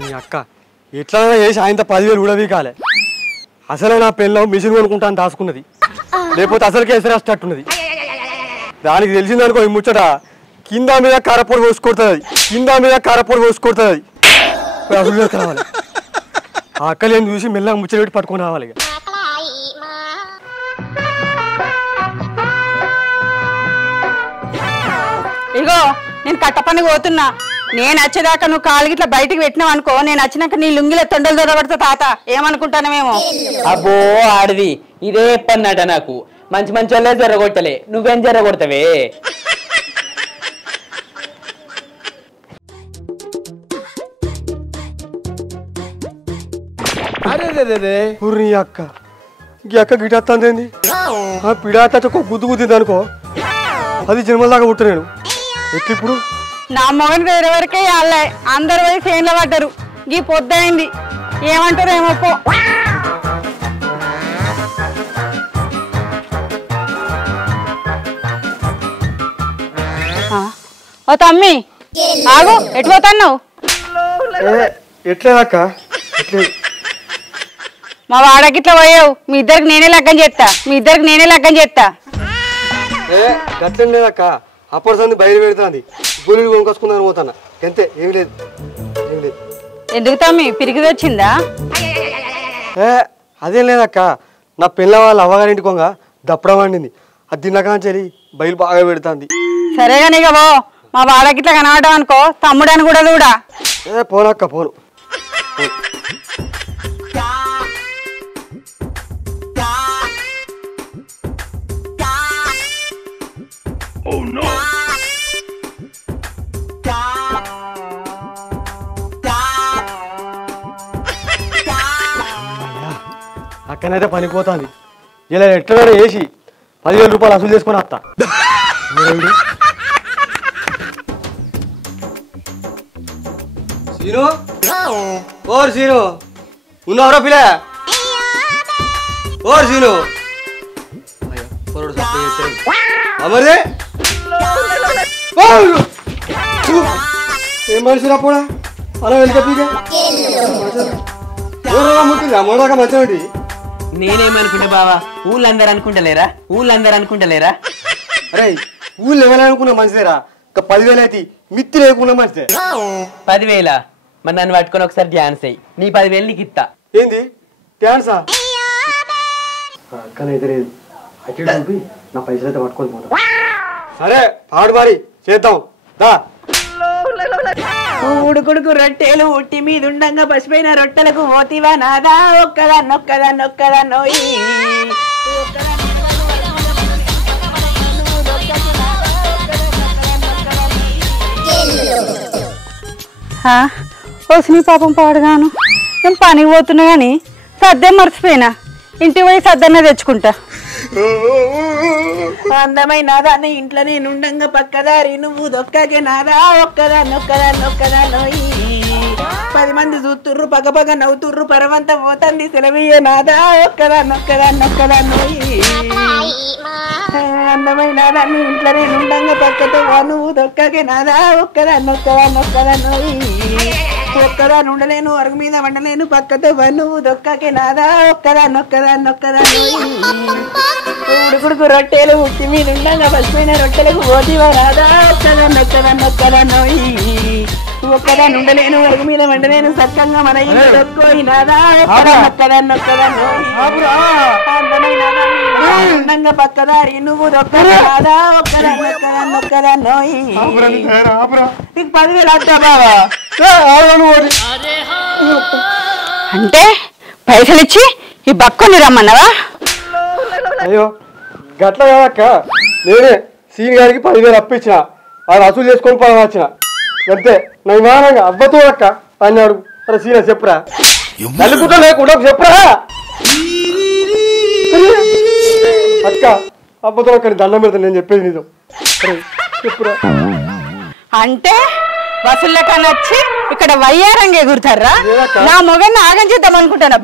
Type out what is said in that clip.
నీ అక్క ఎట్లా చేసి ఆయన 10,000 కూడా వీకాలే. అసలే నా పెళ్ళం మిషన్ కొనుక్కుంటాను దాచుకున్నది, లేకపోతే అసలుకే ఎసరేస్తట్టున్నది. దానికి తెలిసిందనుకో ఈ ముచ్చట కింద మీద కారపొడి పోసుకొడుతుంది, కింద మీద కారపొడి పోసుకొడుతుంది. అసలు రావాలి ఆ అక్కలేని చూసి మెల్లగా ముచ్చట పెట్టి పట్టుకొని రావాలి. ఇగో నేను కట్ట పని పోతున్నా. నేను వచ్చేదాకా నువ్వు కాలు గిట్లా బయటికి పెట్టినావు అనుకో, నేను వచ్చినాక నీ లుంగిలో తొండలు దొరబడతా తాత. ఏమనుకుంటానేమో. అబ్బో ఆడిది ఇదే పన్నట. నాకు మంచి మంచి వాళ్ళే జరగొట్టలే, నువ్వేం జరగొడతావే? నీ అక్క ఈ అక్క గిటేంది పిడాత గుద్దు గుద్దింది అనుకో, అది జన్మల దాకా పుట్ట. నేను ఎట్లిప్పుడు నా మొగని వేరే వరకే వాళ్ళే అందరు పోయి ఫేన్లో పడ్డారు. ఈ పొద్దయింది ఏమంటారు ఏమోపో. ఓ తమ్మి ఆగు, ఎటు పోతున్నావు? ఎట్లేదక్క మా వాడకి ఇట్లా పోయావు. మీ ఇద్దరికి నేనే లగ్గం చేస్తా. గట్లేం లేదక్క, అప్పటి సంది బయట పెడుతుంది. గోళీలు కొనుకొచ్చుకుందాని పోతాను అంతే, ఏమి లేదు. ఎందుకు తమ్మి పిరిగిది వచ్చిందా? అదేం లేదక్క, నా పిల్ల వాళ్ళ అవ్వగారింటి కొంగ దప్పడం వండింది. అది తిన్నకాంచెలి బయలు బాగా పెడుతుంది. సరేగా నీక పో. మా వాడకి ఇట్లా కనబడటం అనుకో తమ్ముడని కూడా చూడా. పోనక్క పోను. అక్కనైతే పనిపోతుంది. ఇలా ఎట్లా వేసి 10,000 రూపాయలు అసలు చేసుకొని వస్తా. సీను ఓర్ సీను ఉన్నావురా పిల్ల? ఓర్ సీను అమరే ఏం మనిషి రాపోడా అలా వెళ్తా మొదక మంచి. నేనేమనుకుంటా బావా, ఊళ్ళందరూ అనుకుంటలేరా? అరే ఊళ్ళు ఎవరనుకున్నా మంచిదేరా. 10,000 అయితే మిత్తి లేకున్నా మంచిదే. 10,000 మరి నన్ను పట్టుకొని ఒకసారి డ్యాన్స్ అయ్యి, నీ 10,000 నీకు ఇస్తా. ఏంది డ్యాన్సా? అక్కనైతే లేదు, అటు నా పైసలు అయితే పట్టుకొని పోతా. సరే పాడు మరి చేద్దాం దా. ఉడుకుడుకు రొట్టెలు ఉట్టి మీద ఉండంగా పసిపోయిన రొట్టెలకు మోతివా నాదా ఒక్కదాన్నోయి. వస్తుంది పాపం పాడుగాను. నేను పనికి పోతున్నా కానీ సర్దే మర్చిపోయినా. ఇంటికి పోయి సర్దన్నా తెచ్చుకుంటా. అందమైన దాన్ని ఇంట్లో నేను ఉండంగా పక్కదారి నువ్వు దొక్కకే నాదా ఒక్కదాన్నోయి. 10 మంది చూస్తుర్రు పగపగ నవ్వుతుర్రు పరవంత పోతంది సెలవయ్యే నాదా ఒక్కదాన్నోయి. అందమైన దాన్ని ఇంట్లో నేను ఉండంగా పక్కతో నువ్వు దొక్కకే నాదా ఒక్కదాన్నోయి. ఒక్కదాన్ని ఉండలేను, అరుగు మీద వండలేను, పక్కతో నువ్వు దొక్కకే నాదా ఒక్కదాన్నోయి. ఉడుకుడుకు రొట్టెలు ఉట్టి మీద ఉండగా పసిపోయిన రొట్టెలకు పోతివా నాదా ఒక్కదాన్నోయి. ఒక్కదాన్ని ఉండలేను, అరుగు మీద వండలేను, సక్కంగా మన ఇల్లు దొక్కోయి నాదా ఒక్కదాన్నోయి. ఉండంగా పక్కదారి నువ్వు దొక్కకే నాదా ఒక్కదాన్నోయి. నీకు 10,000 వద్దా బావా? అంటే పైసలు ఇచ్చి ఈ బక్కుని రమ్మన్నావా? అయ్యో గట్ల కాదక్క, నేనే సీని గారికి 10,000 అప్పించిన, అది వసూలు చేసుకొని పని వచ్చిన అంతే. నా విమానంగా అవ్వతో అక్క అన్నాడు. అరే సీన చెప్పురా, నలుగుతా లేకుండా చెప్పురా అక్క. అబ్బతో అక్కడ దండం పెడతా, నేను చెప్పేది నిజం. చెప్పురా. అంటే వసూళ్ళ కన్నా వచ్చి ఇక్కడ వయ్యారంగా ఎగురుతారా? నా మొగన్ని ఆగం చేద్దాం అనుకుంటానా?